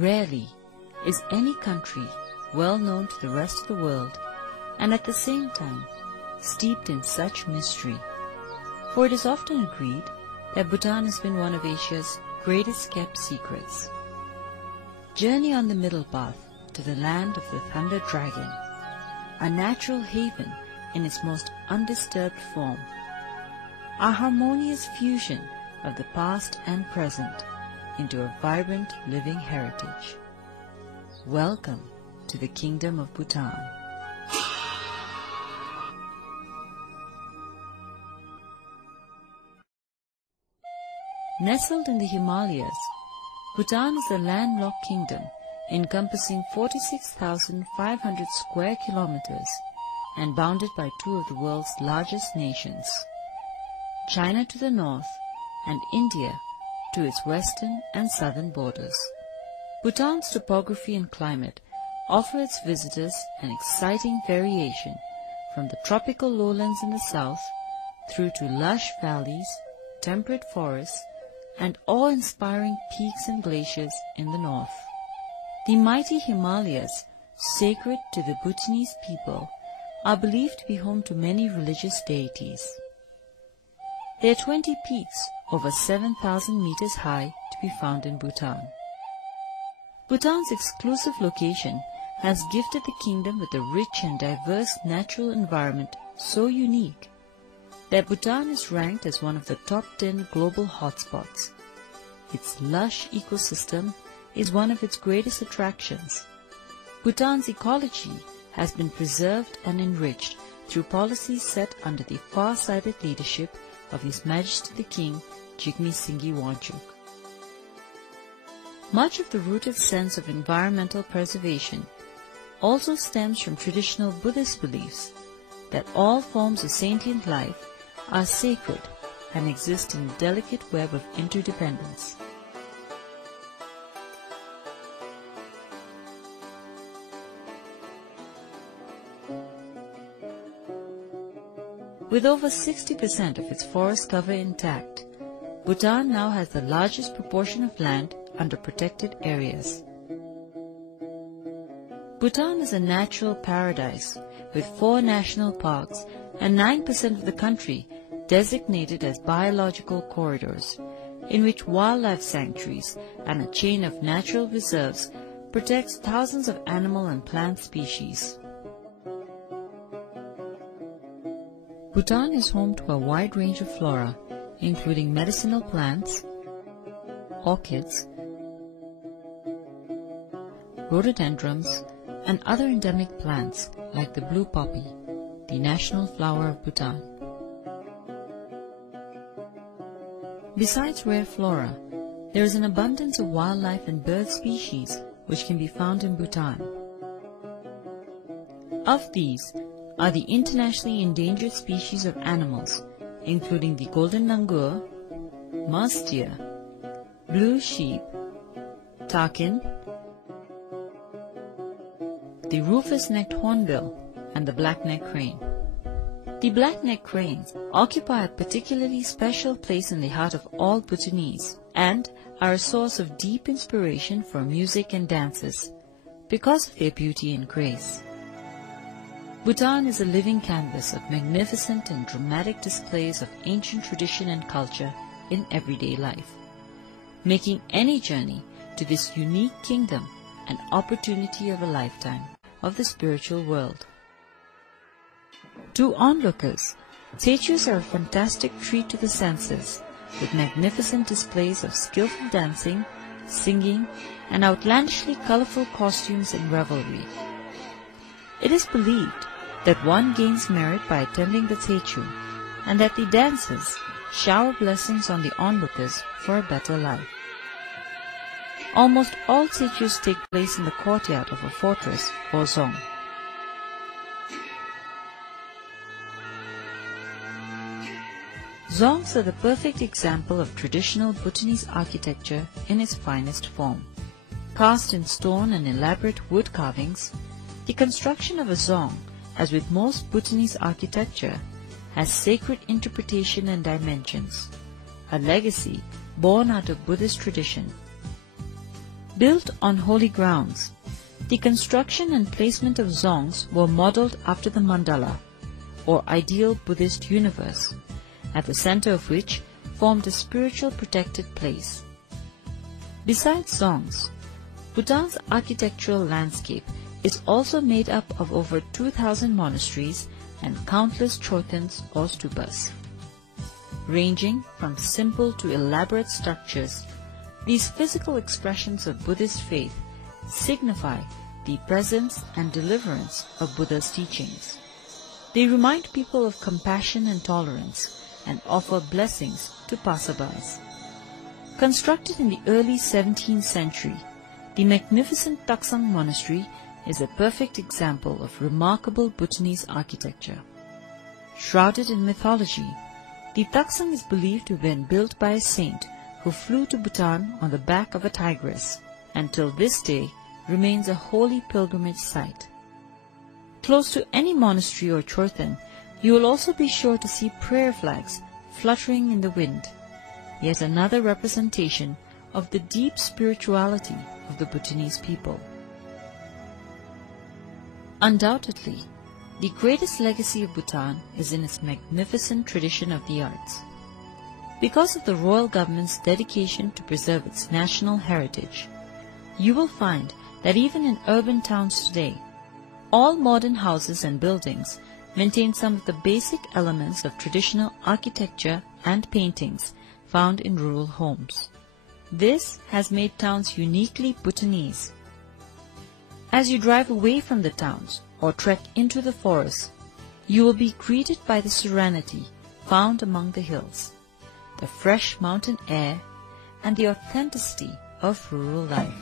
Rarely is any country well known to the rest of the world and at the same time steeped in such mystery, for it is often agreed that Bhutan has been one of Asia's greatest kept secrets. Journey on the middle path to the land of the Thunder Dragon, a natural haven in its most undisturbed form, a harmonious fusion of the past and present into a vibrant living heritage. Welcome to the Kingdom of Bhutan. Nestled in the Himalayas, Bhutan is a landlocked kingdom encompassing 46,500 square kilometers and bounded by two of the world's largest nations, China to the north and India to its western and southern borders. Bhutan's topography and climate offer its visitors an exciting variation from the tropical lowlands in the south through to lush valleys, temperate forests, and awe-inspiring peaks and glaciers in the north. The mighty Himalayas, sacred to the Bhutanese people, are believed to be home to many religious deities. There are 20 peaks over 7,000 meters high to be found in Bhutan. Bhutan's exclusive location has gifted the kingdom with a rich and diverse natural environment so unique that Bhutan is ranked as one of the top 10 global hotspots. Its lush ecosystem is one of its greatest attractions. Bhutan's ecology has been preserved and enriched through policies set under the far-sighted leadership of His Majesty the King Jigme Singye Wanchuk. Much of the rooted sense of environmental preservation also stems from traditional Buddhist beliefs that all forms of sentient life are sacred and exist in a delicate web of interdependence. With over 60% of its forest cover intact, Bhutan now has the largest proportion of land under protected areas. Bhutan is a natural paradise with 4 national parks and 9% of the country designated as biological corridors, in which wildlife sanctuaries and a chain of natural reserves protects thousands of animal and plant species. Bhutan is home to a wide range of flora, including medicinal plants, orchids, rhododendrons, and other endemic plants like the blue poppy, the national flower of Bhutan. Besides rare flora, there is an abundance of wildlife and bird species which can be found in Bhutan. Of these are the internationally endangered species of animals, including the golden langur, mouse deer, blue sheep, takin, the rufous-necked hornbill, and the black-necked crane. The black-necked cranes occupy a particularly special place in the heart of all Bhutanese and are a source of deep inspiration for music and dances because of their beauty and grace. Bhutan is a living canvas of magnificent and dramatic displays of ancient tradition and culture in everyday life, making any journey to this unique kingdom an opportunity of a lifetime of the spiritual world. To onlookers, statues are a fantastic treat to the senses, with magnificent displays of skillful dancing, singing, and outlandishly colorful costumes and revelry. It is believed that one gains merit by attending the statue, and that the dancers shower blessings on the onlookers for a better life. Almost all statues take place in the courtyard of a fortress or zong. Zongs are the perfect example of traditional Bhutanese architecture in its finest form. Cast in stone and elaborate wood carvings, the construction of a zong, as with most Bhutanese architecture, has sacred interpretation and dimensions, a legacy born out of Buddhist tradition. Built on holy grounds, the construction and placement of dzongs were modeled after the mandala, or ideal Buddhist universe, at the center of which formed a spiritual protected place. Besides dzongs, Bhutan's architectural landscape is also made up of over 2,000 monasteries and countless chotens or stupas. Ranging from simple to elaborate structures, these physical expressions of Buddhist faith signify the presence and deliverance of Buddha's teachings. They remind people of compassion and tolerance and offer blessings to passerbys. Constructed in the early 17th century, the magnificent Taksang Monastery is a perfect example of remarkable Bhutanese architecture. Shrouded in mythology, the Taksang is believed to have been built by a saint who flew to Bhutan on the back of a tigress, and till this day remains a holy pilgrimage site. Close to any monastery or choten, you will also be sure to see prayer flags fluttering in the wind, yet another representation of the deep spirituality of the Bhutanese people. Undoubtedly, the greatest legacy of Bhutan is in its magnificent tradition of the arts. Because of the royal government's dedication to preserve its national heritage, you will find that even in urban towns today, all modern houses and buildings maintain some of the basic elements of traditional architecture and paintings found in rural homes. This has made towns uniquely Bhutanese. As you drive away from the towns or trek into the forests, you will be greeted by the serenity found among the hills, the fresh mountain air, and the authenticity of rural life.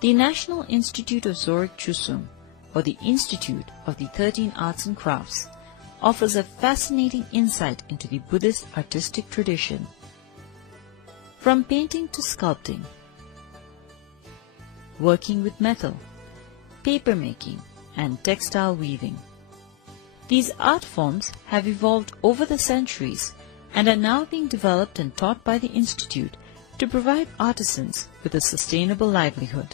The National Institute of Zorik Chusum, or the Institute of the 13 Arts and Crafts, offers a fascinating insight into the Buddhist artistic tradition. From painting to sculpting, working with metal, paper making, and textile weaving. These art forms have evolved over the centuries and are now being developed and taught by the Institute to provide artisans with a sustainable livelihood.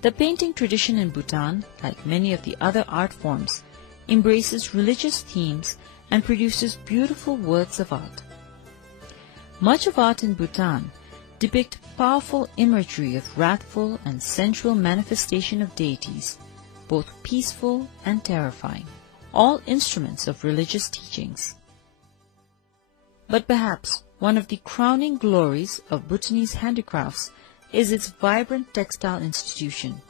The painting tradition in Bhutan, like many of the other art forms, embraces religious themes and produces beautiful works of art. Much of art in Bhutan depict powerful imagery of wrathful and sensual manifestation of deities, both peaceful and terrifying, all instruments of religious teachings. But perhaps one of the crowning glories of Bhutanese handicrafts is its vibrant textile institution.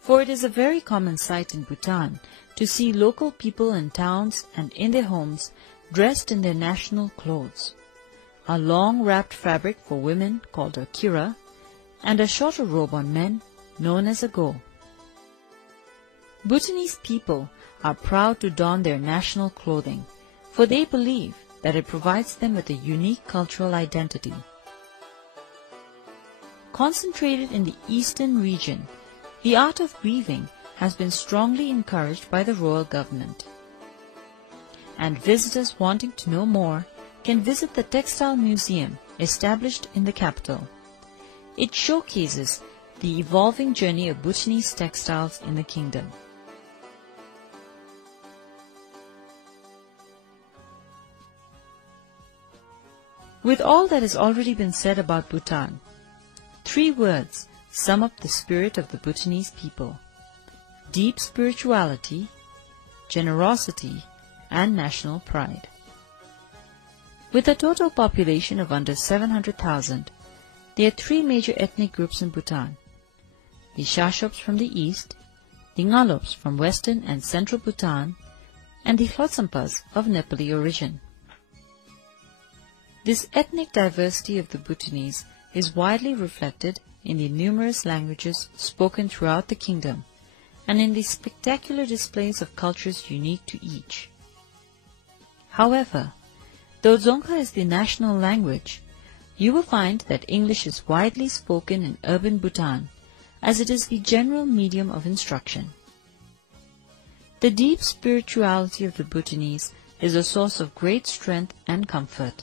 For it is a very common sight in Bhutan to see local people in towns and in their homes dressed in their national clothes, a long wrapped fabric for women called a kira, and a shorter robe on men known as a go. Bhutanese people are proud to don their national clothing, for they believe that it provides them with a unique cultural identity. Concentrated in the eastern region, the art of weaving has been strongly encouraged by the royal government. And visitors wanting to know more can visit the Textile Museum established in the capital. It showcases the evolving journey of Bhutanese textiles in the kingdom. With all that has already been said about Bhutan, 3 words sum up the spirit of the Bhutanese people: deep spirituality, generosity, and national pride. With a total population of under 700,000, there are 3 major ethnic groups in Bhutan: the Shashops from the east, the Ngalops from western and central Bhutan, and the Hlotsampas of Nepali origin. This ethnic diversity of the Bhutanese is widely reflected in the numerous languages spoken throughout the kingdom and in the spectacular displays of cultures unique to each. However, though Dzongkha is the national language, you will find that English is widely spoken in urban Bhutan, as it is the general medium of instruction. The deep spirituality of the Bhutanese is a source of great strength and comfort.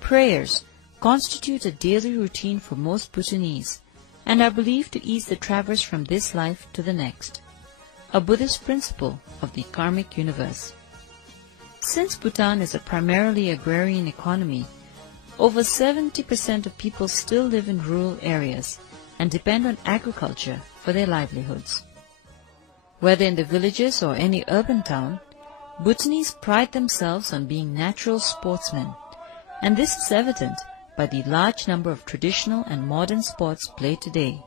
Prayers constitute a daily routine for most Bhutanese and are believed to ease the traverse from this life to the next, a Buddhist principle of the karmic universe. Since Bhutan is a primarily agrarian economy, over 70% of people still live in rural areas and depend on agriculture for their livelihoods. Whether in the villages or any urban town, Bhutanese pride themselves on being natural sportsmen, and this is evident by the large number of traditional and modern sports played today.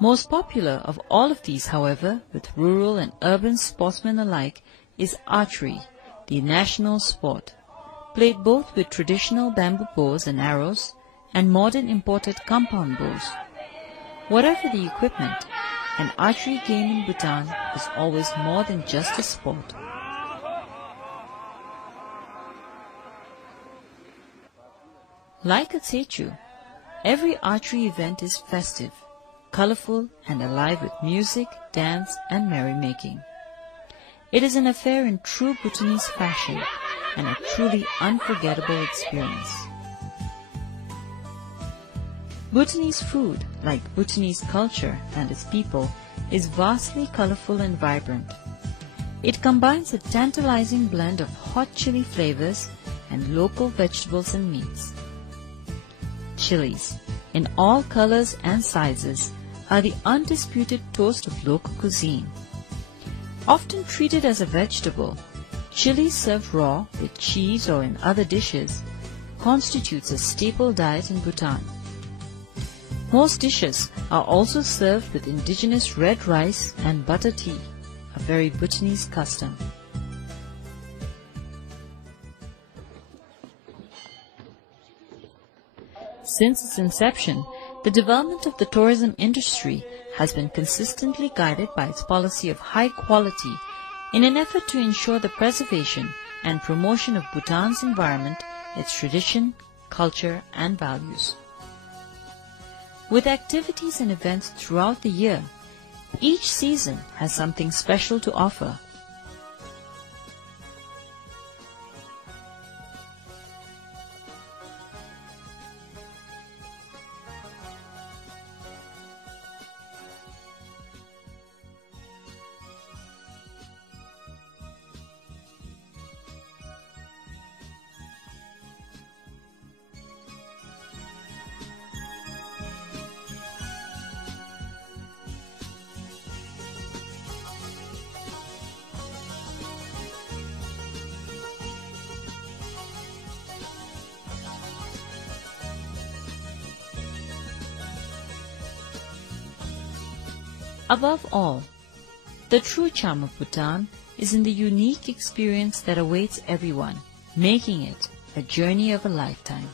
Most popular of all of these, however, with rural and urban sportsmen alike, is archery, the national sport, played both with traditional bamboo bows and arrows and modern imported compound bows. Whatever the equipment, an archery game in Bhutan is always more than just a sport. Like a Techu, every archery event is festive, colorful, and alive with music, dance, and merrymaking. It is an affair in true Bhutanese fashion and a truly unforgettable experience. Bhutanese food, like Bhutanese culture and its people, is vastly colorful and vibrant. It combines a tantalizing blend of hot chili flavors and local vegetables and meats. Chilies, in all colors and sizes, are the undisputed toast of local cuisine. Often treated as a vegetable, chili served raw with cheese or in other dishes constitutes a staple diet in Bhutan. Most dishes are also served with indigenous red rice and butter tea, a very Bhutanese custom. Since its inception, the development of the tourism industry has been consistently guided by its policy of high quality in an effort to ensure the preservation and promotion of Bhutan's environment, its tradition, culture, and values. With activities and events throughout the year, each season has something special to offer. Above all, the true charm of Bhutan is in the unique experience that awaits everyone, making it a journey of a lifetime.